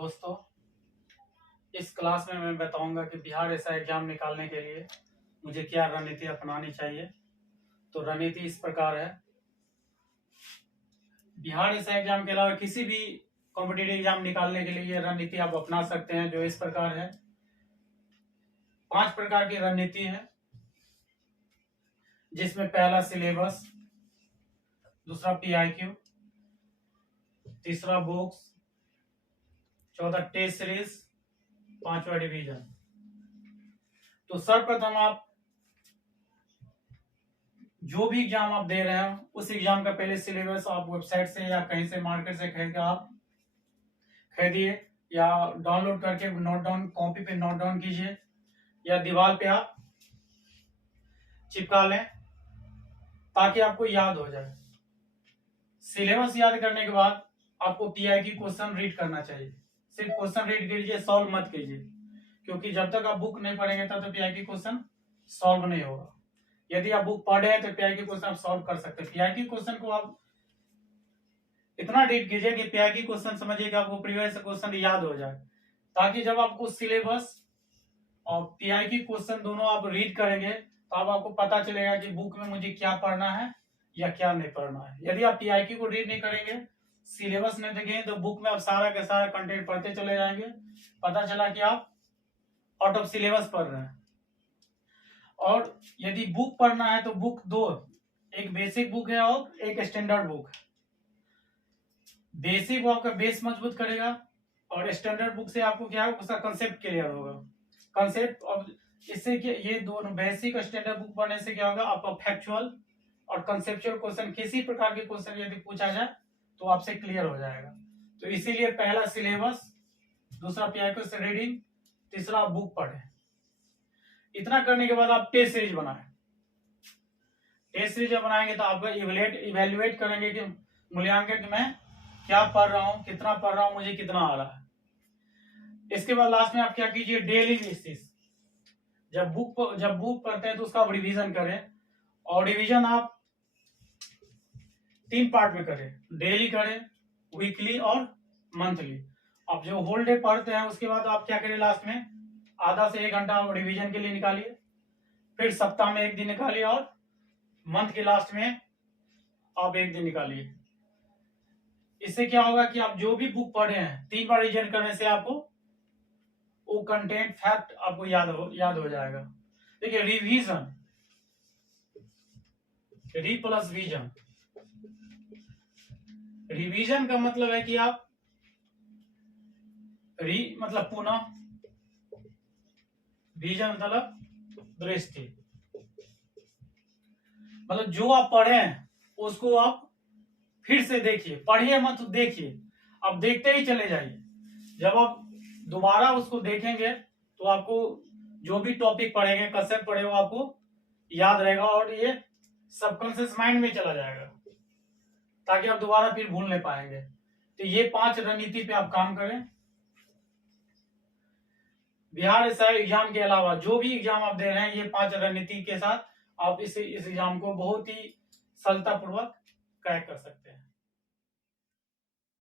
दोस्तों, इस क्लास में मैं बताऊंगा कि बिहार ऐसा एग्जाम निकालने के लिए मुझे क्या रणनीति अपनानी चाहिए। तो रणनीति इस प्रकार है। बिहार ऐसा एग्जाम के अलावा किसी भी कॉम्पिटिटिव एग्जाम निकालने के लिए ये रणनीति आप अपना सकते हैं, जो इस प्रकार है। 5 प्रकार की रणनीति है, जिसमें पहला सिलेबस, दूसरा PIQ, तीसरा बुक्स, चौथा टेस्ट सीरीज, 5वां डिवीजन। तो सर्वप्रथम आप जो भी एग्जाम आप दे रहे हैं उस एग्जाम का पहले सिलेबस आप वेबसाइट से या कहीं से मार्केट से खरीद कर आप खरीदिए, या डाउनलोड करके नोट डाउन, कॉपी पे नोट डाउन कीजिए, या दीवार पे आप चिपका लें ताकि आपको याद हो जाए। सिलेबस याद करने के बाद आपको PIQ क्वेश्चन रीड करना चाहिए। सिर्फ क्वेश्चन रीड कीजिए, सॉल्व मत कीजिए, क्योंकि जब तक आप बुक नहीं पढ़ेंगे तब तक PIQ क्वेश्चन सॉल्व नहीं होगा। यदि आप बुक पढ़े हैं तो PIQ क्वेश्चन आप सॉल्व कर सकते हैं। PIQ क्वेश्चन को आप इतना रीड कीजिए कि PIQ क्वेश्चन समझिए कि आपको प्रीवियस क्वेश्चन याद हो जाए, ताकि जब आपको सिलेबस और PIQ क्वेश्चन दोनों आप रीड करेंगे तो अब आपको पता चलेगा कि बुक में मुझे क्या पढ़ना है या क्या नहीं पढ़ना है। यदि आप PIQ को रीड नहीं करेंगे, सिलेबस नहीं देखेंगे, तो बुक में आप सारा का सारा कंटेंट पढ़ते चले जाएंगे, पता चला कि आप आउट ऑफ सिलेबस पढ़ रहे हैं। और यदि बुक पढ़ना है तो बुक दो, एक बेसिक बुक है और एक स्टैंडर्ड बुक है। बेसिक वो आपका बेस मजबूत करेगा और स्टैंडर्ड बुक से आपको क्या है, उसका कंसेप्ट क्लियर होगा। कंसेप्ट और इससे ये दोनों बेसिक और स्टैंडर्ड बुक पढ़ने से क्या होगा, आपका फैक्चुअल और कंसेप्चुअल क्वेश्चन, किसी प्रकार के क्वेश्चन यदि पूछा जाए तो आपसे क्लियर हो जाएगा। तो इसीलिए पहला सिलेबस, दूसरा PIQ से रीडिंग, तीसरा बुक पढ़े। इतना करने के बाद आप टेस्ट सीरीज बनाएं। टेस्ट सीरीज जब बनाएंगे तो आप इवेल्युएट करेंगे कि मूल्यांकन कि मैं क्या पढ़ रहा हूं, कितना पढ़ रहा हूं, मुझे कितना आ रहा है। इसके बाद लास्ट में आप क्या कीजिए, डेली बेसिस जब बुक पढ़ते हैं तो उसका रिवीजन करें। और रिवीजन आप 3 पार्ट में करें, डेली करें, वीकली और मंथली। आप जो होल डे पढ़ते हैं उसके बाद आप क्या करें, लास्ट में आधा से 1 घंटा रिवीजन के लिए निकालिए, फिर सप्ताह में 1 दिन निकालिए, और मंथ के लास्ट में आप 1 दिन निकालिए। इससे क्या होगा कि आप जो भी बुक पढ़े हैं 3 बार रिवीजन करने से आपको वो कंटेंट फैक्ट आपको याद हो जाएगा। देखिए, रिवीजन, री प्लस विजन। रिवीजन का मतलब है कि आप री मतलब पुनः, विजन मतलब दृष्टि, मतलब जो आप पढ़े हैं उसको आप फिर से देखिए, पढ़िए मत, देखिए, आप देखते ही चले जाइए। जब आप दोबारा उसको देखेंगे तो आपको जो भी टॉपिक पढ़ेंगे, कंसेप्ट पढ़े, वो आपको याद रहेगा और ये सबकॉन्शियस माइंड में चला जाएगा, ताकि आप दोबारा फिर भूल नहीं पाएंगे। तो ये 5 रणनीति पे आप काम करें। बिहार ऐसा एग्जाम के अलावा जो भी एग्जाम आप दे रहे हैं, ये 5 रणनीति के साथ आप इस एग्जाम को बहुत ही सरलतापूर्वक क्रैक कर सकते हैं।